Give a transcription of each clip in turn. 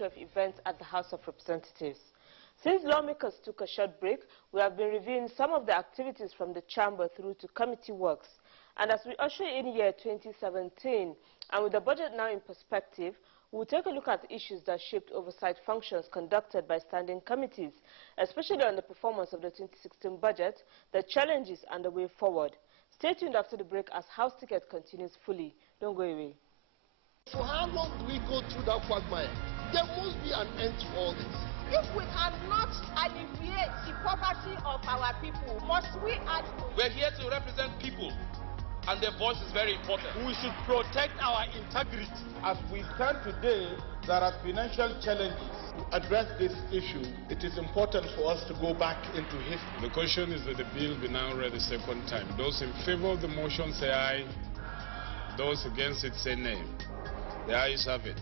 Ministry of Events at the House of Representatives. Since lawmakers took a short break, we have been reviewing some of the activities from the chamber through to committee works. And as we usher in year 2017, and with the budget now in perspective, we'll take a look at issues that shaped oversight functions conducted by standing committees, especially on the performance of the 2016 budget, the challenges and the way forward. Stay tuned after the break as House Ticket continues fully. Don't go away. For how long do we go through that quagmire? There must be an end to all this. If we cannot alleviate the poverty of our people, must we add? We're here to represent people, and their voice is very important. We should protect our integrity. As we stand today, there are financial challenges. To address this issue, it is important for us to go back into history. The question is that the bill be now read a second time. Those in favor of the motion say aye. Those against it say nay. The ayes have it.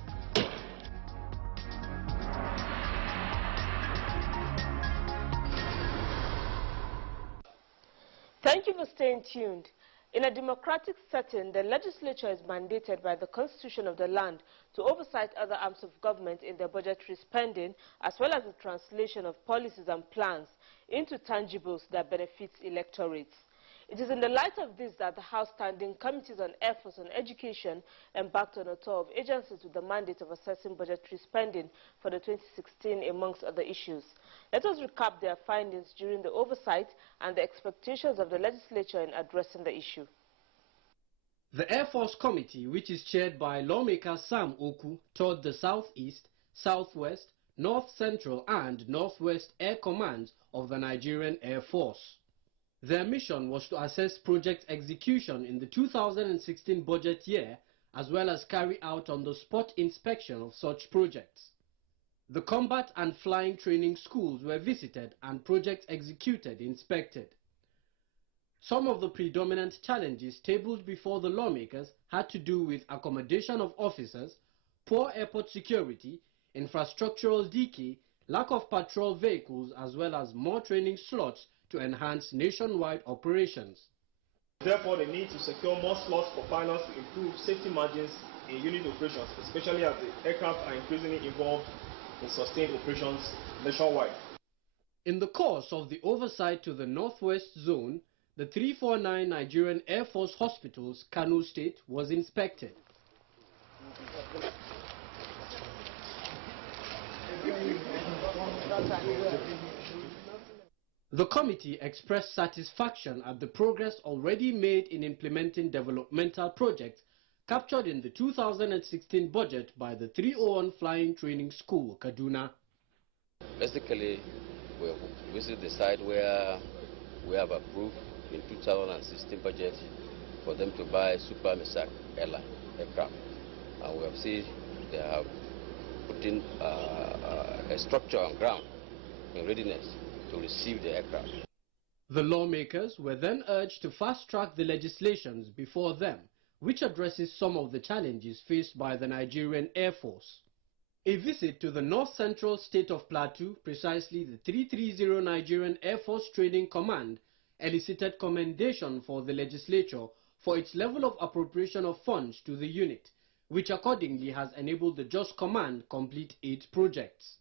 Thank you for staying tuned. In a democratic setting, the legislature is mandated by the Constitution of the land to oversight other arms of government in their budgetary spending, as well as the translation of policies and plans into tangibles that benefits electorates. It is in the light of this that the House Standing Committees on Air Force and Education embarked on a tour of agencies with the mandate of assessing budgetary spending for the 2016, amongst other issues. Let us recap their findings during the oversight and the expectations of the legislature in addressing the issue. The Air Force Committee, which is chaired by lawmaker Sam Oku, toured the Southeast, Southwest, North Central and Northwest Air Commands of the Nigerian Air Force. Their mission was to assess project execution in the 2016 budget year, as well as carry out on-the-spot inspection of such projects. The combat and flying training schools were visited and projects executed inspected. Some of the predominant challenges tabled before the lawmakers had to do with accommodation of officers, poor airport security, infrastructural decay, lack of patrol vehicles, as well as more training slots to enhance nationwide operations. Therefore, the need to secure more slots for pilots to improve safety margins in unit operations, especially as the aircraft are increasingly involved in sustained operations nationwide. In the course of the oversight to the Northwest Zone, the 349 Nigerian Air Force Hospitals, Kano State, was inspected. The committee expressed satisfaction at the progress already made in implementing developmental projects captured in the 2016 budget by the 301 Flying Training School, Kaduna. Basically, we visit the site where we have approved in 2016 budget for them to buy Super Misak aircraft. And we have seen they have put in a structure on ground in readiness to receive the aircraft. The lawmakers were then urged to fast-track the legislations before them, which addresses some of the challenges faced by the Nigerian Air Force. A visit to the North Central State of Plateau, precisely the 330 Nigerian Air Force Training Command, elicited commendation for the legislature for its level of appropriation of funds to the unit, which accordingly has enabled the JOS Command complete 8 projects.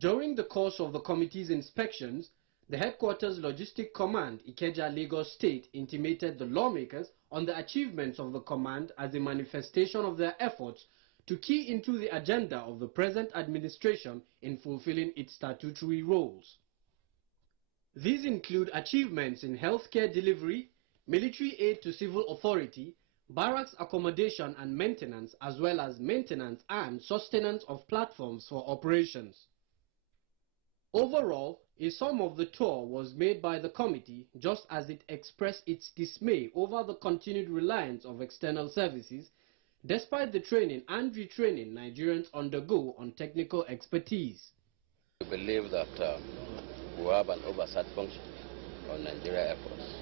During the course of the committee's inspections, the Headquarters Logistic Command, Ikeja, Lagos State, intimated the lawmakers on the achievements of the command as a manifestation of their efforts to key into the agenda of the present administration in fulfilling its statutory roles. These include achievements in healthcare delivery, military aid to civil authority, barracks accommodation and maintenance, as well as maintenance and sustenance of platforms for operations. Overall, a sum of the tour was made by the committee just as it expressed its dismay over the continued reliance of external services, despite the training and retraining Nigerians undergo on technical expertise. We believe that we have an oversight function on Nigeria Air Force,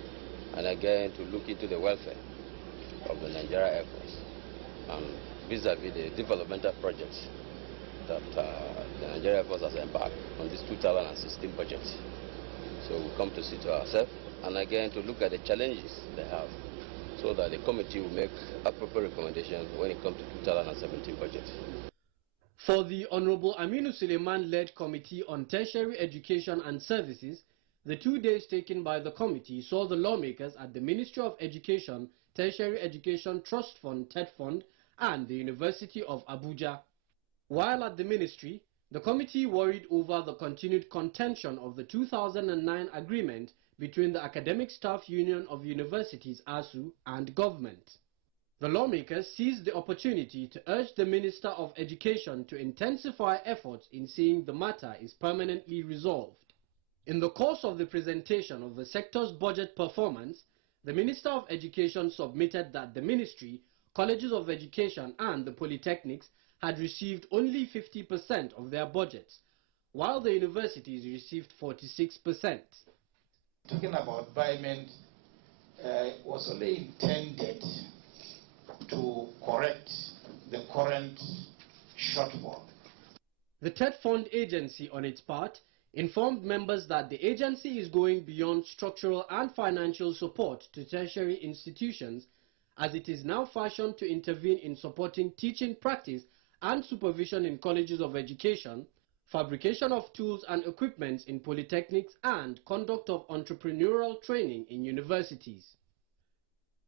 and again to look into the welfare of the Nigeria Air Force and vis-a-vis the developmental projects that the Nigeria Air Force has embarked on this 2016 budget. So we come to see to ourselves and again to look at the challenges they have so that the committee will make appropriate recommendations when it comes to 2017 budget. For the Honorable Aminu Suleiman-led Committee on Tertiary Education and Services, the 2 days taken by the committee saw the lawmakers at the Ministry of Education, Tertiary Education Trust Fund, TED Fund, and the University of Abuja. While at the ministry, the committee worried over the continued contention of the 2009 agreement between the Academic Staff Union of Universities (ASU) and government. The lawmakers seized the opportunity to urge the Minister of Education to intensify efforts in seeing the matter is permanently resolved. In the course of the presentation of the sector's budget performance, the Minister of Education submitted that the ministry, colleges of education and the polytechnics had received only 50% of their budgets, while the universities received 46%. Talking about environment was only intended to correct the current shortfall. The TED Fund agency, on its part, informed members that the agency is going beyond structural and financial support to tertiary institutions, as it is now fashioned to intervene in supporting teaching practice and supervision in colleges of education, fabrication of tools and equipment in polytechnics, and conduct of entrepreneurial training in universities.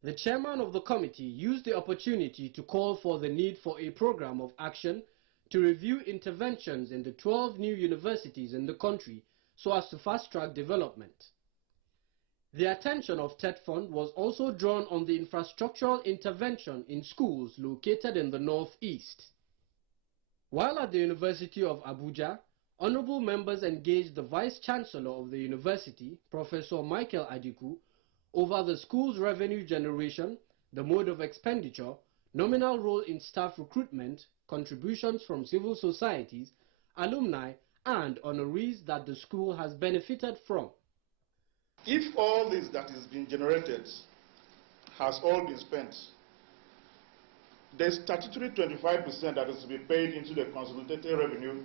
The chairman of the committee used the opportunity to call for the need for a program of action to review interventions in the 12 new universities in the country so as to fast-track development. The attention of TED Fund was also drawn on the infrastructural intervention in schools located in the northeast. While at the University of Abuja, honorable members engaged the Vice-Chancellor of the university, Professor Michael Adiku, over the school's revenue generation, the mode of expenditure, nominal role in staff recruitment, contributions from civil societies, alumni, and honorees that the school has benefited from. If all this that is being generated has all been spent, there's statutory 25% that is to be paid into the consolidated revenue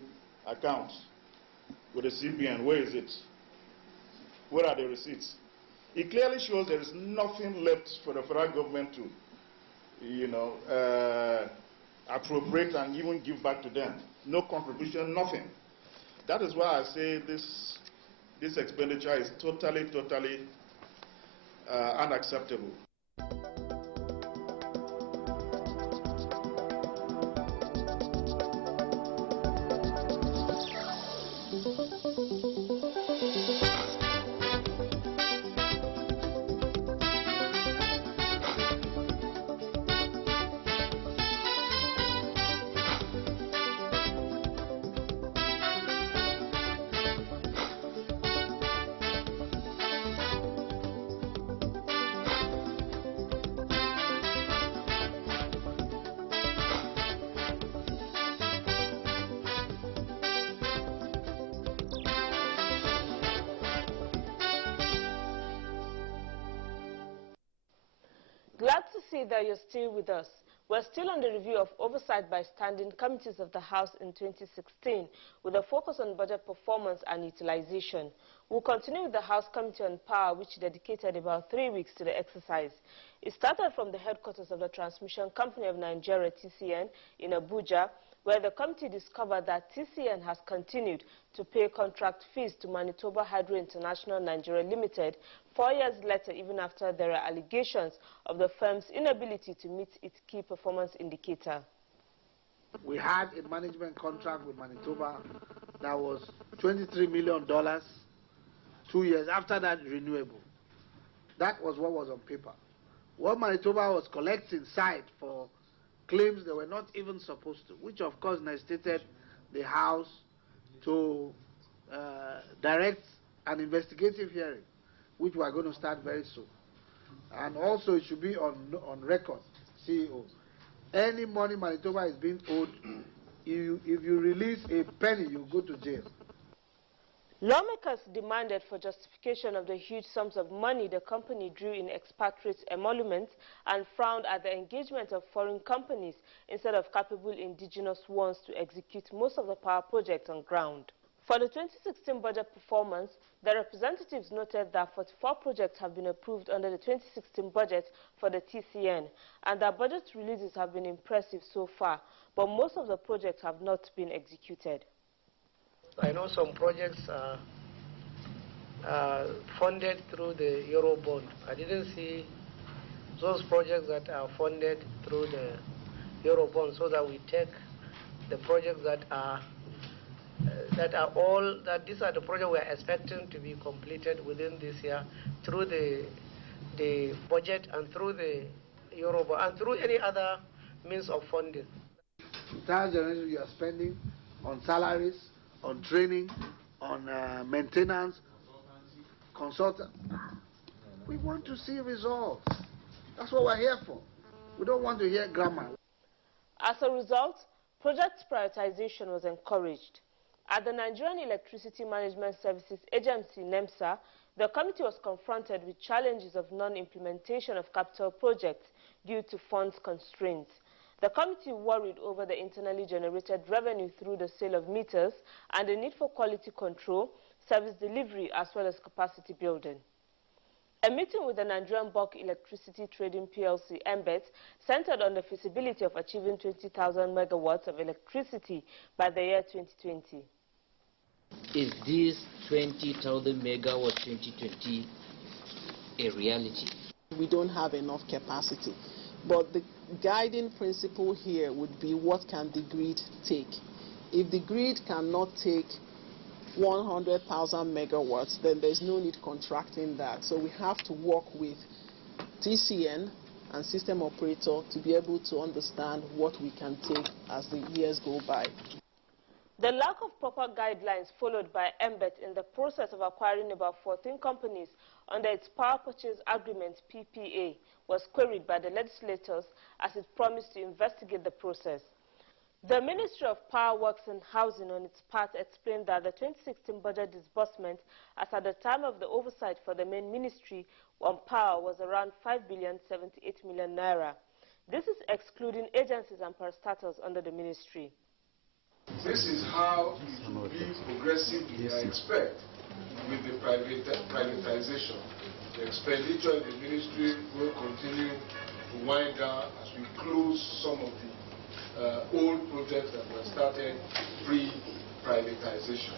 account with the CBN. Where is it? Where are the receipts? It clearly shows there is nothing left for the federal government to, appropriate and even give back to them. No contribution, nothing. That is why I say this expenditure is totally unacceptable. Glad to see that you're still with us. We're still on the review of oversight by standing committees of the House in 2016 with a focus on budget performance and utilization. We'll continue with the House Committee on Power, which dedicated about 3 weeks to the exercise. It started from the headquarters of the Transmission Company of Nigeria, TCN, in Abuja, where the committee discovered that TCN has continued to pay contract fees to Manitoba Hydro International Nigeria Limited 4 years later, even after there are allegations of the firm's inability to meet its key performance indicator. We had a management contract with Manitoba that was $23 million, 2 years after that renewable. That was what was on paper. What Manitoba was collecting side for claims they were not even supposed to, which of course necessitated the House to direct an investigative hearing, which we are going to start very soon. And also it should be on record, CEO. Any money Manitoba is being owed, if you release a penny, you go to jail. Lawmakers demanded for justification of the huge sums of money the company drew in expatriate emoluments and frowned at the engagement of foreign companies instead of capable indigenous ones to execute most of the power projects on ground. For the 2016 budget performance, the representatives noted that 44 projects have been approved under the 2016 budget for the TCN, and that budget releases have been impressive so far. but most of the projects have not been executed. I know some projects are funded through the Eurobond. I didn't see those projects that are funded through the Eurobond, so that we take the projects that these are the projects we are expecting to be completed within this year through the budget and through the Eurobond and through any other means of funding. Entire generation you are spending on salaries, on training, on maintenance, consultant. We want to see results. That's what we're here for. We don't want to hear grammar. As a result, project prioritization was encouraged. At the Nigerian Electricity Management Services Agency, NEMSA, the committee was confronted with challenges of non-implementation of capital projects due to funds constraints. The committee worried over the internally generated revenue through the sale of meters and the need for quality control, service delivery, as well as capacity building. A meeting with the Nigerian Bulk Electricity Trading PLC, MBET, centered on the feasibility of achieving 20,000 megawatts of electricity by the year 2020. Is this 20,000 megawatts 2020 a reality? We don't have enough capacity, but the guiding principle here would be what can the grid take. If the grid cannot take 100,000 megawatts, then there's no need contracting that. So we have to work with TCN and system operator to be able to understand what we can take as the years go by. The lack of proper guidelines followed by MBET in the process of acquiring about 14 companies under its Power Purchase Agreement (PPA) was queried by the legislators as it promised to investigate the process. The Ministry of Power, Works and Housing on its part explained that the 2016 budget disbursement as at the time of the oversight for the main ministry on power was around 5,078,000,000 naira. This is excluding agencies and parastatals under the ministry. This is how it will be progressively, I expect, with the privatization. The expenditure in the ministry will continue to wind down as we close some of the old projects that were started pre-privatization.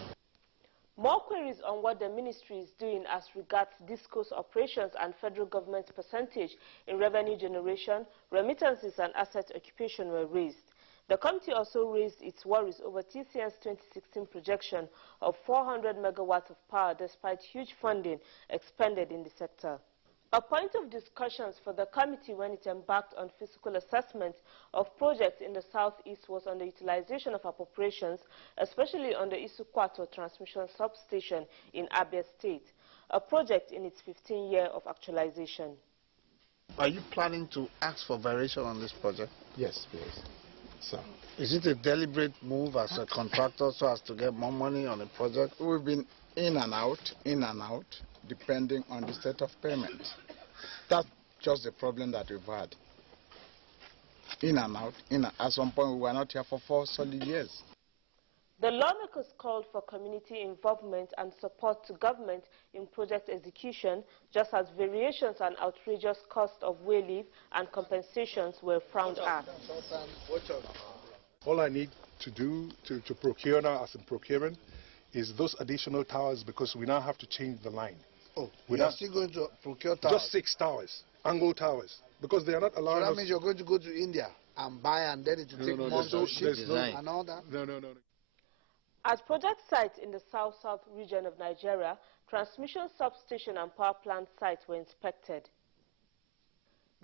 More queries on what the ministry is doing as regards discourse operations and federal government's percentage in revenue generation, remittances and asset occupation were raised. The committee also raised its worries over TCN's 2016 projection of 400 megawatts of power despite huge funding expended in the sector. A point of discussions for the committee when it embarked on physical assessment of projects in the southeast was on the utilization of appropriations, especially on the Isukwato transmission substation in Abia State, a project in its 15th year of actualization. Are you planning to ask for variation on this project? Yes, please. So, is it a deliberate move as a contractor so as to get more money on the project? we've been in and out, depending on the state of payment. That's just the problem that we've had. In and out, at some point we were not here for 4 solid years. The lawmakers called for community involvement and support to government in project execution, just as variations and outrageous cost of way leave and compensations were frowned at. All I need to do to procure now as in procurement is those additional towers, because we now have to change the line. Oh, we are still going to procure towers? Just 6 towers, angle towers, because they are not allowing us. So that means you're going to go to India and buy, and then it will take months to ship and all that? No. At project sites in the south-south region of Nigeria, transmission substation and power plant sites were inspected.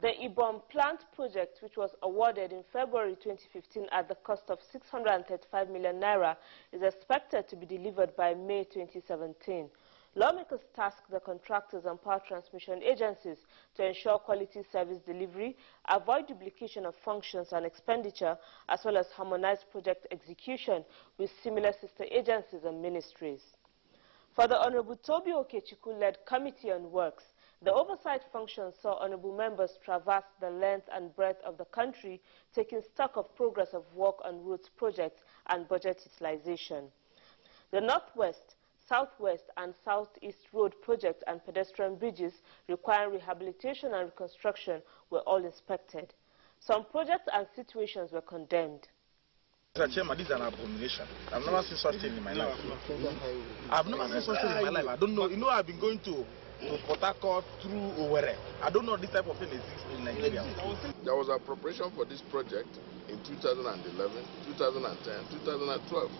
The Ibom plant project, which was awarded in February 2015 at the cost of 635 million naira, is expected to be delivered by May 2017. Lawmakers tasked the contractors and power transmission agencies to ensure quality service delivery, avoid duplication of functions and expenditure, as well as harmonize project execution with similar sister agencies and ministries. For the Honorable Tobi Okechukwu-led Committee on Works, the oversight function saw honorable members traverse the length and breadth of the country, taking stock of progress of work on roads projects and budget utilization. The Northwest, Southwest and Southeast road projects and pedestrian bridges requiring rehabilitation and reconstruction were all inspected. Some projects and situations were condemned. Mr. Chairman, this is an abomination. I've never seen such thing in my life. I've never seen such thing in my life. I don't know. You know, I've been going to Port Harcourt through Owerri. I don't know this type of thing exists in Nigeria. There was appropriation for this project in 2011, 2010, 2012.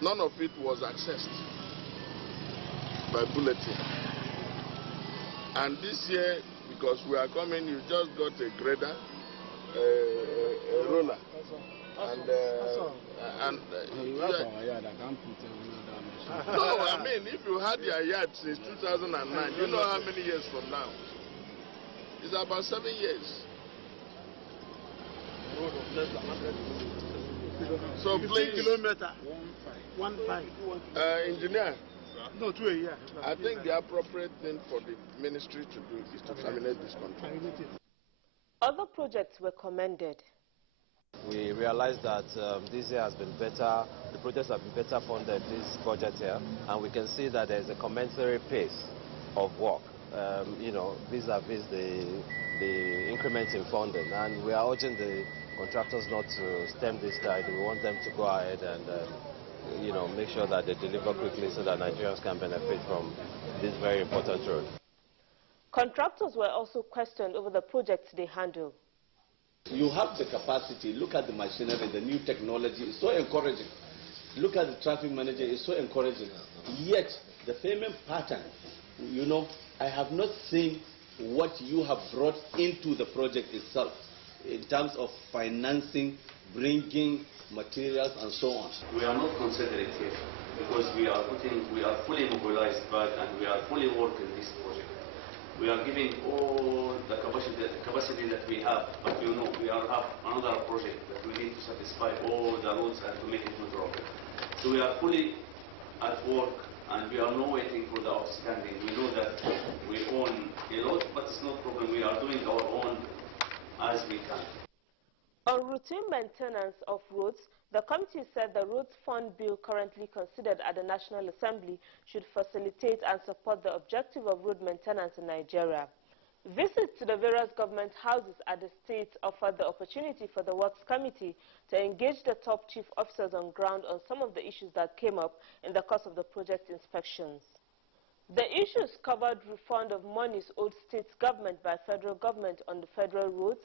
None of it was accessed by bulletin. And this year, because we are coming, you just got a grader, a roller. No, I mean, if you had your yard since 2009, you know how many years from now? It's about 7 years. So please, kilometer. 1.5. Engineer. No, 2 a year. I think the appropriate thing for the ministry to do is to terminate this contract. Other projects were commended. We realized that this year has been better, the projects have been better funded this budget year, and we can see that there's a commensurate pace of work, you know, vis-a-vis the increments in funding. And we are urging the contractors not to stem this tide. We want them to go ahead and, you know, make sure that they deliver quickly so that Nigerians can benefit from this very important road. Contractors were also questioned over the projects they handle. You have the capacity. Look at the machinery, the new technology. It's so encouraging. Look at the traffic manager. It's so encouraging. Yet, the payment pattern, you know, I have not seen what you have brought into the project itself in terms of financing, bringing materials, and so on. We are not considerate here because we are fully mobilized back and we are fully working this project. We are giving all the capacity that we have, but you know, we have another project that we need to satisfy all the roads and to make it metropolitan. So we are fully at work and we are not waiting for the outstanding. We know that we own a lot, but it's no problem. We are doing our own as we can. On routine maintenance of roads, the committee said the Roads Fund bill currently considered at the National Assembly should facilitate and support the objective of road maintenance in Nigeria. Visits to the various government houses at the states offered the opportunity for the Works Committee to engage the top chief officers on ground on some of the issues that came up in the course of the project inspections. The issues covered refund of monies owed state government by federal government on the federal roads,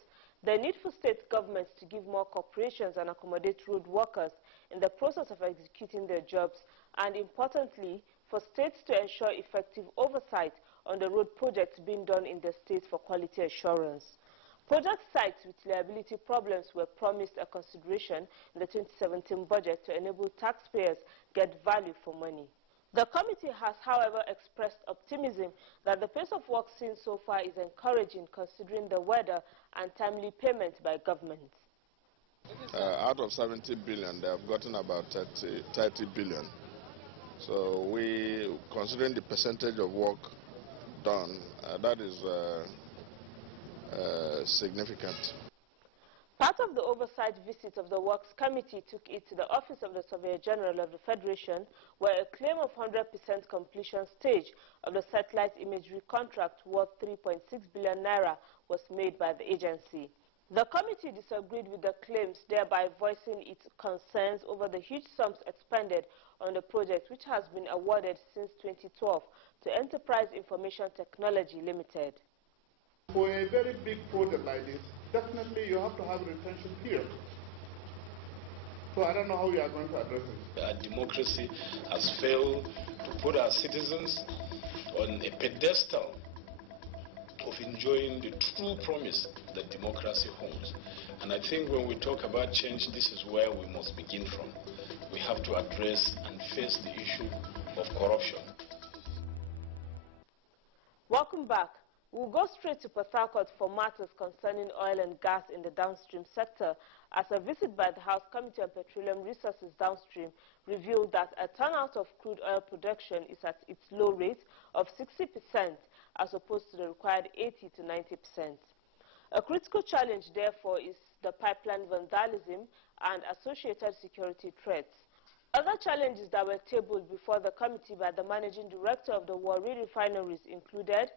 the need for state governments to give more corporations and accommodate road workers in the process of executing their jobs, and importantly, for states to ensure effective oversight on the road projects being done in the states for quality assurance. Project sites with liability problems were promised a consideration in the 2017 budget to enable taxpayers get value for money. The committee has, however, expressed optimism that the pace of work seen so far is encouraging considering the weather and timely payment by government. Out of 70 billion, they have gotten about 30 billion. So we, considering the percentage of work done, that is significant. Part of the oversight visit of the Works Committee took it to the Office of the Surveyor General of the Federation, where a claim of 100% completion stage of the satellite imagery contract worth 3.6 billion naira was made by the agency. The committee disagreed with the claims, thereby voicing its concerns over the huge sums expended on the project, which has been awarded since 2012 to Enterprise Information Technology Limited. For a very big project like this, definitely you have to have a retention period. So I don't know how we are going to address it. Our democracy has failed to put our citizens on a pedestal of enjoying the true promise that democracy holds. And I think when we talk about change, this is where we must begin from. We have to address and face the issue of corruption. Welcome back. We'll go straight to Port Harcourt for matters concerning oil and gas in the downstream sector, as a visit by the House Committee on Petroleum Resources downstream revealed that a turnout of crude oil production is at its low rate of 60% as opposed to the required 80 to 90%. A critical challenge, therefore, is the pipeline vandalism and associated security threats. Other challenges that were tabled before the committee by the Managing Director of the Warri refineries included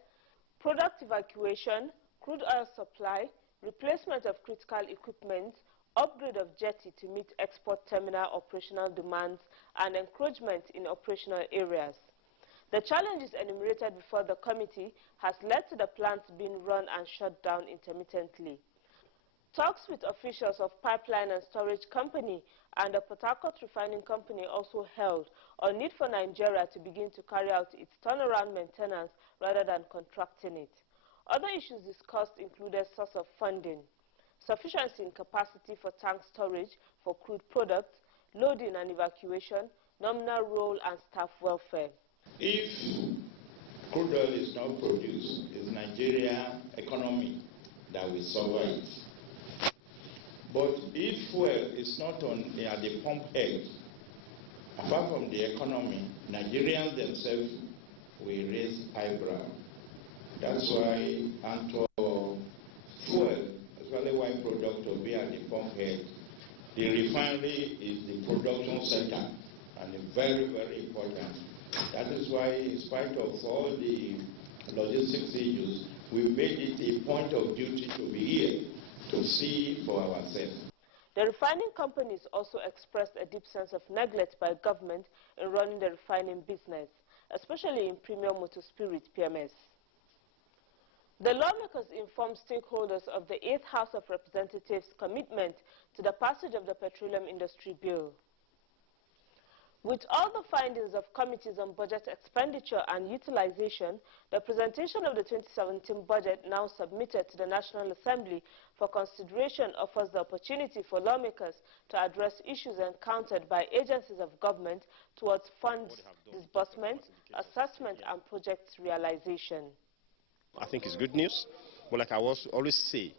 product evacuation, crude oil supply, replacement of critical equipment, upgrade of jetty to meet export terminal operational demands, and encroachment in operational areas. The challenges enumerated before the committee has led to the plants being run and shut down intermittently. Talks with officials of Pipeline and Storage Company and the Port Harcourt Refining Company also held on need for Nigeria to begin to carry out its turnaround maintenance rather than contracting it. Other issues discussed included source of funding, sufficiency in capacity for tank storage for crude products, loading and evacuation, nominal role and staff welfare. If crude oil is not produced, it's Nigeria economy that will suffer it. But if fuel is not at the pump edge, apart from the economy, Nigerians themselves will raise eyebrow. That's why for fuel, especially why product to be at the pump head, the refinery is the production center and very, very important. That is why, in spite of all the logistics issues, we made it a point of duty to be here to see for ourselves. The refining companies also expressed a deep sense of neglect by government in running the refining business, especially in premium motor spirit PMS. The lawmakers informed stakeholders of the 8th House of Representatives' commitment to the passage of the Petroleum Industry Bill. With all the findings of committees on budget expenditure and utilization, the presentation of the 2017 budget now submitted to the National Assembly for consideration offers the opportunity for lawmakers to address issues encountered by agencies of government towards funds disbursement, assessment and project realization. I think it's good news, but like I always say,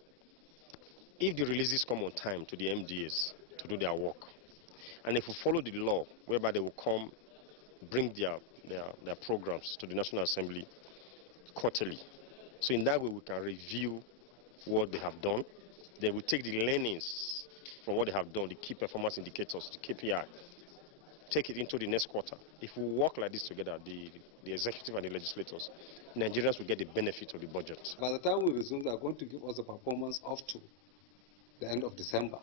if the releases come on time to the MDAs to do their work, and if we follow the law, whereby they will come, bring their programs to the National Assembly quarterly. So in that way, we can review what they have done. Then we take the learnings from what they have done, the key performance indicators, the KPI, take it into the next quarter. If we work like this together, the executive and the legislators, Nigerians will get the benefit of the budget. By the time we resume, they are going to give us a performance up to the end of December.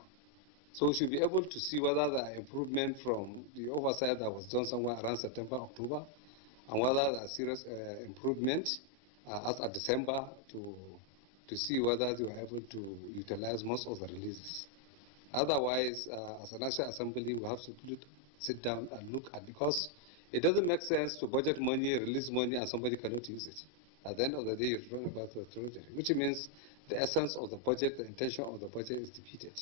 So we should be able to see whether there are improvements from the oversight that was done somewhere around September, October, and whether there are serious improvements as of December to see whether they were able to utilize most of the releases. Otherwise, as a National Assembly, we have to sit down and look at, because it doesn't make sense to budget money, release money, and somebody cannot use it. At the end of the day, it's run about the treasury, which means the essence of the budget, the intention of the budget is defeated.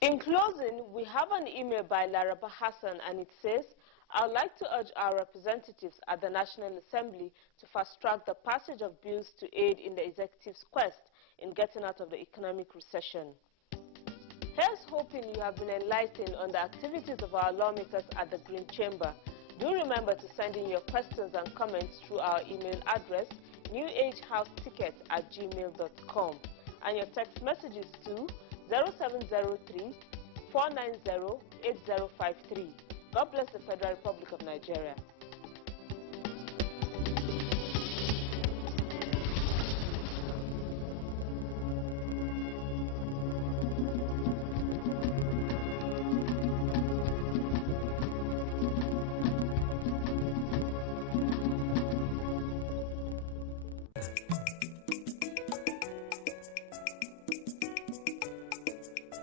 In closing, we have an email by Laraba Hassan, and it says, I would like to urge our representatives at the National Assembly to fast-track the passage of bills to aid in the executive's quest in getting out of the economic recession. Here's hoping you have been enlightened on the activities of our lawmakers at the Green Chamber. Do remember to send in your questions and comments through our email address, newagehousetticket@gmail.com, and your text messages to 0703 490 8053. God bless the Federal Republic of Nigeria.